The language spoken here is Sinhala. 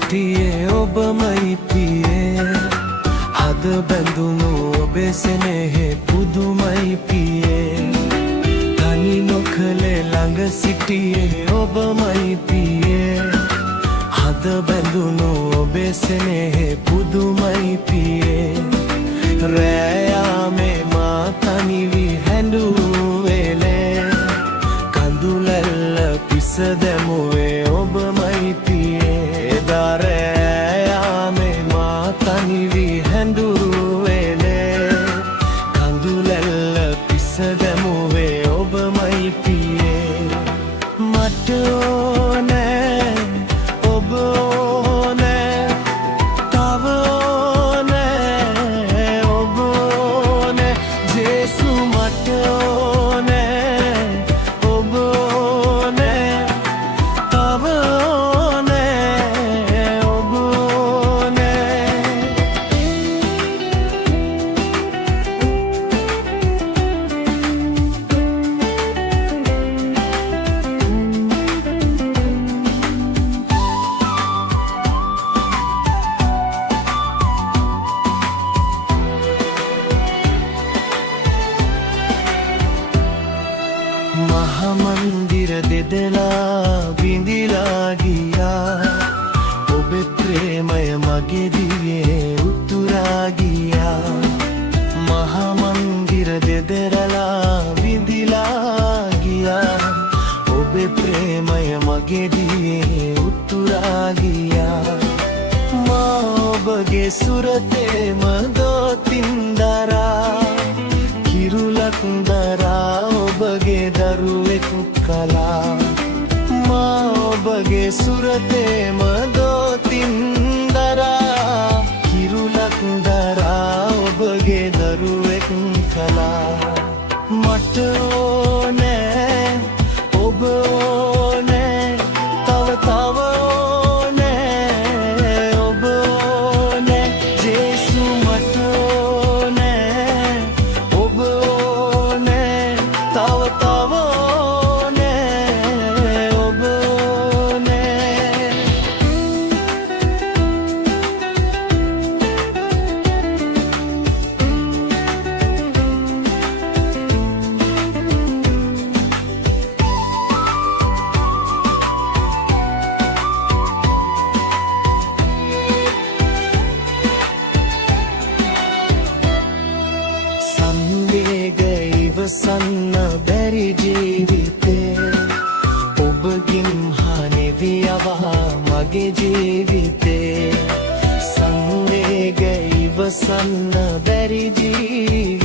සිටියේ ඔබමයි පියේ හද බැඳුණු ඔබේ සෙනෙහේ පුදුමයි පියේ තනි නොකලේ ළඟ සිටියේ ඔබමයි පියේ හද බැඳුණු ඔබේ සෙනෙහේ පුදුමයි පියේ රෑ යාමේ මා තනි වී හැඬු වෙලේ කඳුලැල්ල පිස දැමුවේ ඔබමයි පියේ එදා රෑ යාමේ මා තනි වී හැඬු වෙලේ කඳුලැල්ල පිස දැමුවේ ඔබමයි පියේ මට ඕනෑ ඔබ ඕනෑ තව ඕනෑ ඔබ ඕනෑ ජේසු මට ඕනෑ ඔබ ඕනෑ තව ඕනෑ ඔබ ඕනෑ මහමන්දිර දෙදලා බිඳිලා ගියා ඔබේ ප්‍රේමය මගේ දිවේ උතුරා ගියා මහමන්දිර දෙදරලා බිඳිලා ගියා ඔබේ ප්‍රේමය මගේ දිවේ උතුරා ගියා මා ඔබගේ සුරතේම දොතින් දරා කිරුලක් දරා ඔබගේ දරුවෙක් කලා මා ඔබගේ සුරතේම දොතින් දරා කිරුලක් දරා ඔබගේ දරුවෙක් කලා මට ඕනෑ ඔබ ඕනෑ තව තව ඕනෑ ඔබ ඕනෑ ජේසු මට ඕනෑ ඔබ ඕනෑ තව තව ඕනෑ ඔබ ඕනෑ සංවේග ඉවසන්න බැරි ජීවිතේ ඔබගින් හානෙවියවා මගේ ජීවිතේ සංවේග ඉවසන්න බැරි ජීවිතේ